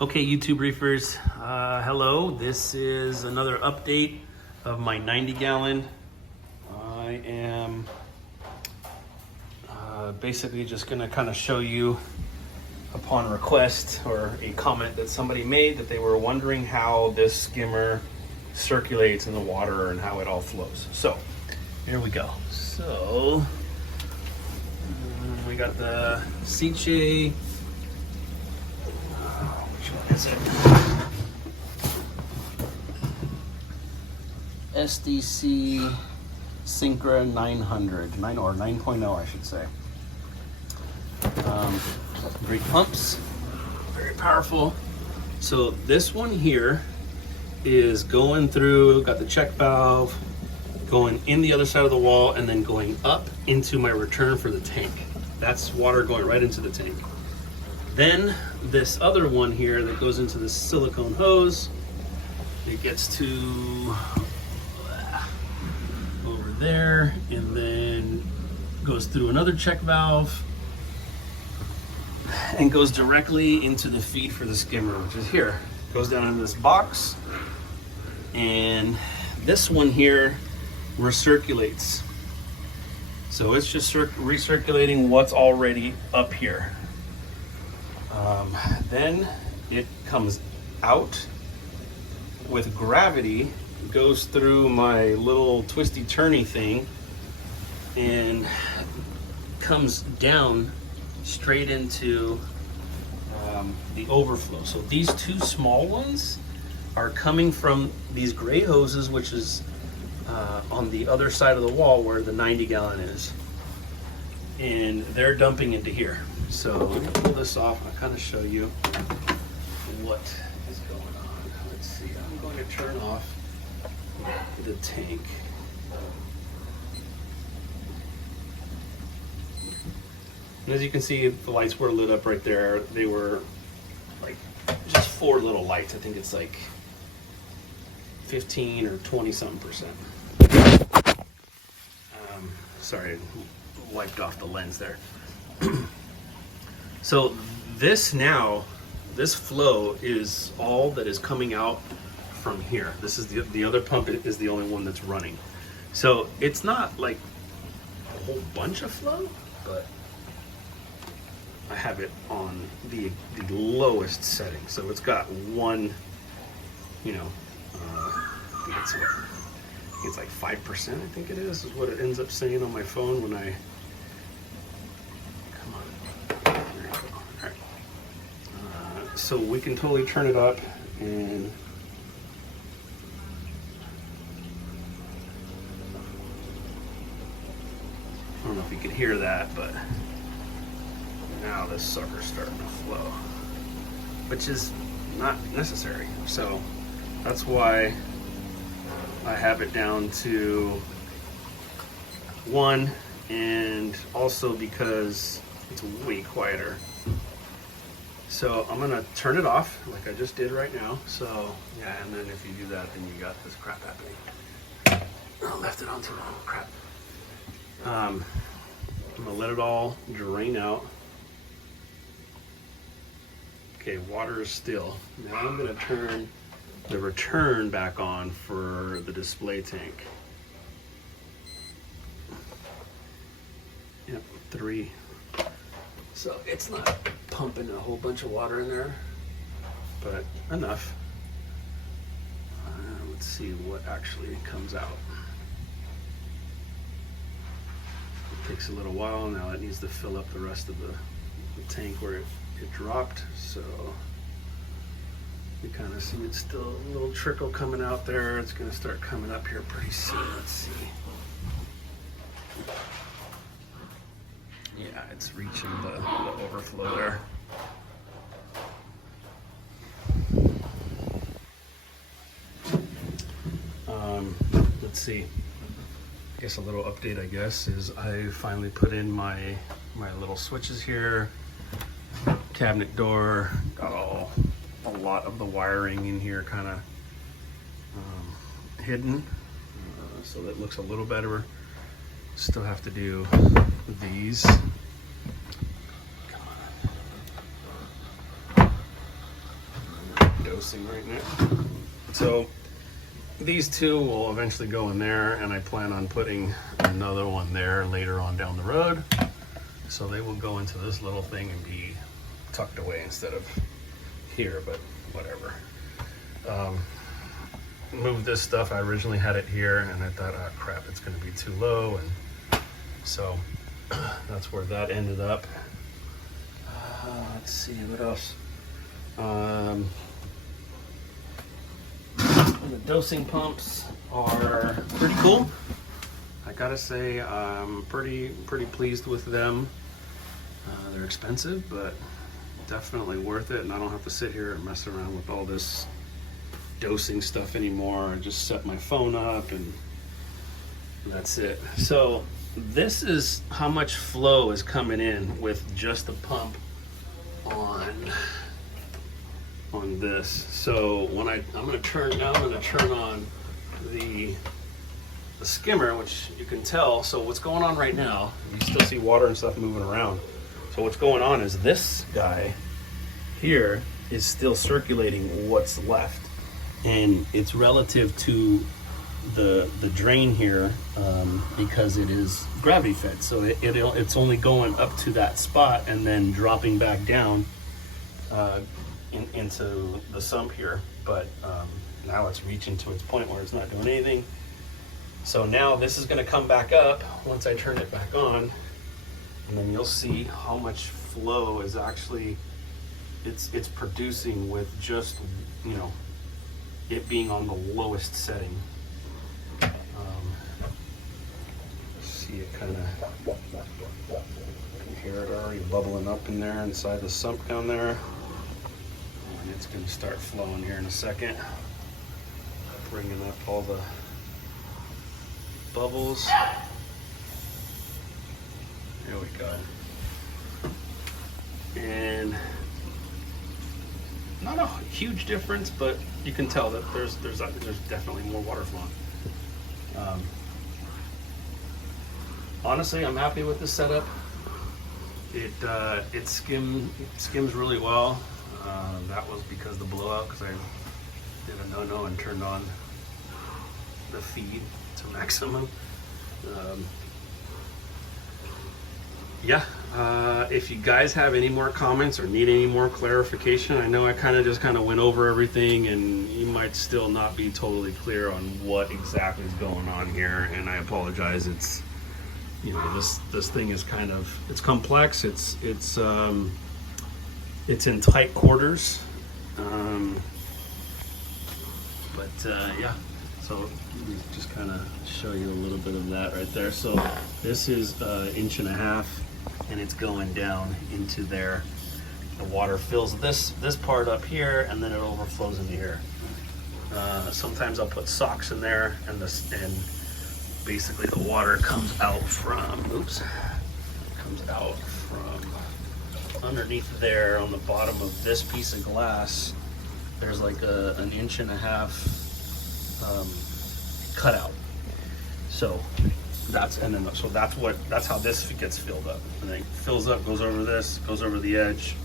Okay, YouTube reefers, hello. This is another update of my 90-gallon. I am basically just going to kind of show you upon request or a comment that somebody made that they were wondering how this skimmer circulates in the water and how it all flows. So here we go. So we got the Ciche. SDC Synchra 900, 9.0 I should say. Great pumps, very powerful. So this one here is going through, got the check valve, going in the other side of the wall and then going up into my return for the tank. That's water going right into the tank. Then this other one here that goes into the silicone hose, it gets to over there and then goes through another check valve and goes directly into the feed for the skimmer, which is here. Goes down in this box, and this one here recirculates. So it's just recirculating what's already up here. Then it comes out with gravity, goes through my little twisty turny thing and comes down straight into the overflow. So these two small ones are coming from these gray hoses, which is on the other side of the wall where the 90-gallon is, and they're dumping into here. So let me pull this off and I'll kind of show you what is going on. Let's see, I'm going to turn off the tank. And as you can see, the lights were lit up right there. They were like just 4 little lights. I think it's like 15 or 20 something percent. Sorry, I wiped off the lens there. So this flow is all that is coming out from here. This is the other pump is the only one that's running. So it's not like a whole bunch of flow, but I have it on the lowest setting. So it's got one, you know, I think it's like 5%, I think it is what it ends up saying on my phone when I, come on, there you go. All right. So we can totally turn it up, and I don't know if you can hear that, but now this sucker's starting to flow, which is not necessary. So that's why I have it down to 1, and also because it's way quieter. So I'm gonna turn it off like I just did right now. So yeah, and then if you do that, then you got this crap happening. I left it on too long, crap. I'm gonna let it all drain out. Okay, water is still. Now I'm gonna turn the return back on for the display tank. Yep, 3. So it's not pumping a whole bunch of water in there, but enough. Let's see what actually comes out. It takes a little while. Now it needs to fill up the rest of the tank where it dropped. So you kind of see it's still a little trickle coming out there. It's going to start coming up here pretty soon. Let's see. Yeah, it's reaching the overflow there. Let's see. I guess a little update, I guess, is I finally put in my little switches here. Cabinet door, got a lot of the wiring in here kind of hidden, so that looks a little better. Still have to do these. Come on. dosing right now. So these two will eventually go in there, and I plan on putting another one there later on down the road. So they will go into this little thing and be tucked away instead of here, but whatever. Moved this stuff. I originally had it here, and I thought, oh crap, it's going to be too low, and so that's where that ended up. Let's see what else. The dosing pumps are pretty cool. I gotta say, I'm pretty pleased with them. They're expensive, but definitely worth it, and I don't have to sit here and mess around with all this dosing stuff anymore. I just set my phone up and that's it. So this is how much flow is coming in with just the pump on this. So when I'm gonna turn on the skimmer, which you can tell. So what's going on right now, you still see water and stuff moving around. So what's going on is this guy here is still circulating what's left, and it's relative to the drain here, because it is gravity fed. So it's only going up to that spot and then dropping back down into the sump here. But now it's reaching to its point where it's not doing anything. So now this is going to come back up once I turn it back on, and then you'll see how much flow is actually it's producing with just, you know, it being on the lowest setting. See it kind of, you can hear it already bubbling up in there inside the sump down there, and it's going to start flowing here in a second, bringing up all the bubbles. There we go. And not a huge difference, but you can tell that there's definitely more water flowing. Honestly, I'm happy with this setup. It skims really well. That was because of the blowout, because I did a no-no and turned on the feed to maximum. Yeah, if you guys have any more comments or need any more clarification, I know I kind of went over everything, and you might still not be totally clear on what exactly is going on here, and I apologize. It's, you know, this thing is it's complex. It's in tight quarters, yeah. So let me just kind of show you a little bit of that right there. So this is 1.5 inches, and it's going down into there. The water fills this part up here, and then it overflows into here. Sometimes I'll put socks in there, and basically the water comes out from underneath there on the bottom of this piece of glass. There's like an 1.5 inches cutout. So that's how this gets filled up. And then it fills up, goes over this, goes over the edge.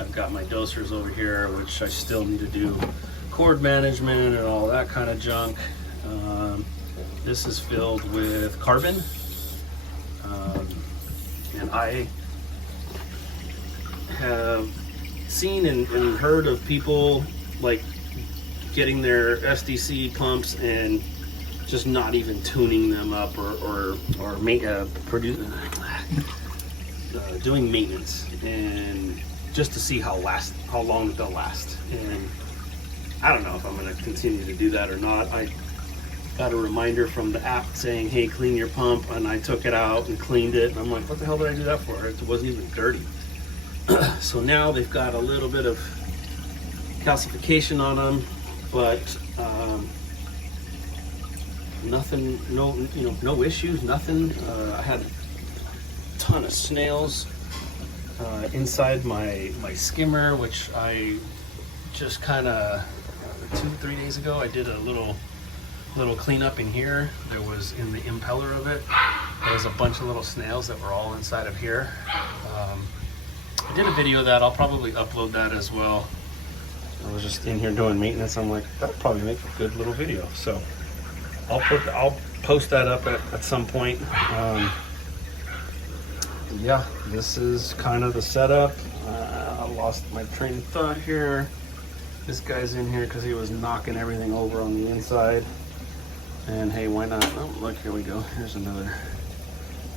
I've got my dosers over here, which I still need to do cord management and all that kind of junk. This is filled with carbon, and I have seen and heard of people like getting their SDC pumps and just not even tuning them up or doing maintenance, and just to see how long they'll last. And I don't know if I'm going to continue to do that or not. I got a reminder from the app saying, hey, clean your pump, and I took it out and cleaned it, and I'm like, what the hell did I do that for? It wasn't even dirty. So now they've got a little bit of calcification on them, but nothing, no issues, nothing. I had a ton of snails inside my skimmer, which I just kind of 2-3 days ago I did a little cleanup in here. There was, in the impeller of it, there was a bunch of little snails that were all inside of here. I did a video of that. I'll probably upload that as well. I was just in here doing maintenance. I'm like, that'll probably make a good little video. So I'll post that up at some point. Yeah, this is kind of the setup. I lost my train of thought here. This guy's in here because he was knocking everything over on the inside. And hey, why not? Oh, look, here we go. Here's another.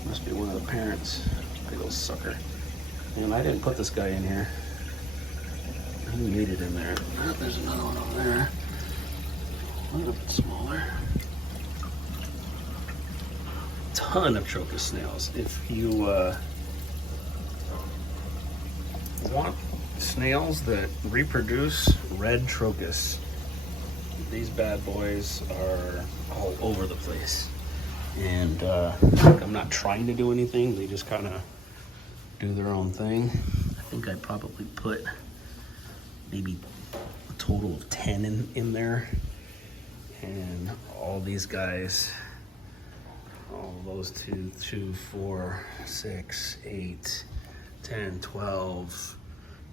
Must be one of the parents. Big old sucker. And I didn't put this guy in here. He made it in there. Oh, there's another one over there. A little bit smaller. Ton of Trocus snails. If you want snails that reproduce red Trocus, these bad boys are all over the place. And I'm not trying to do anything. They just kind of do their own thing. I think I probably put maybe a total of 10 in there. And all these guys, all those 2, 4, 6, 8, 10, 12.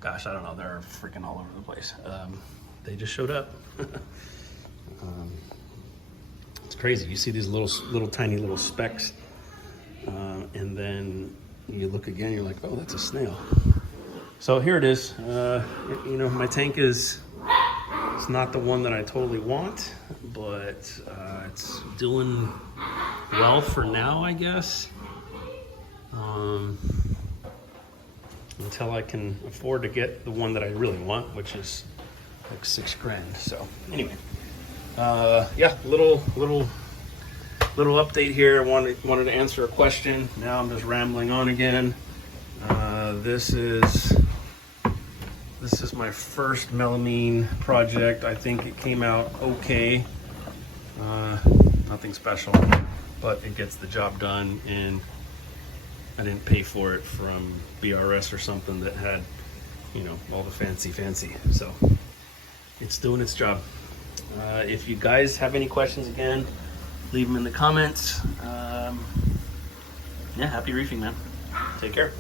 Gosh, I don't know. They're freaking all over the place. They just showed up. It's crazy. You see these little tiny little specks, and then you look again. You're like, oh, that's a snail. So here it is. You know, my tank is. It's not the one that I totally want, but it's doing well for now, I guess. Until I can afford to get the one that I really want, which is like $6 grand. So anyway, yeah, little update here. I wanted to answer a question. Now I'm just rambling on again. This is my first melamine project. I think it came out okay. Nothing special, but it gets the job done, and I didn't pay for it from BRS or something that had, you know, all the fancy. So it's doing its job. If you guys have any questions, again, leave them in the comments. Yeah, happy reefing, man. Take care.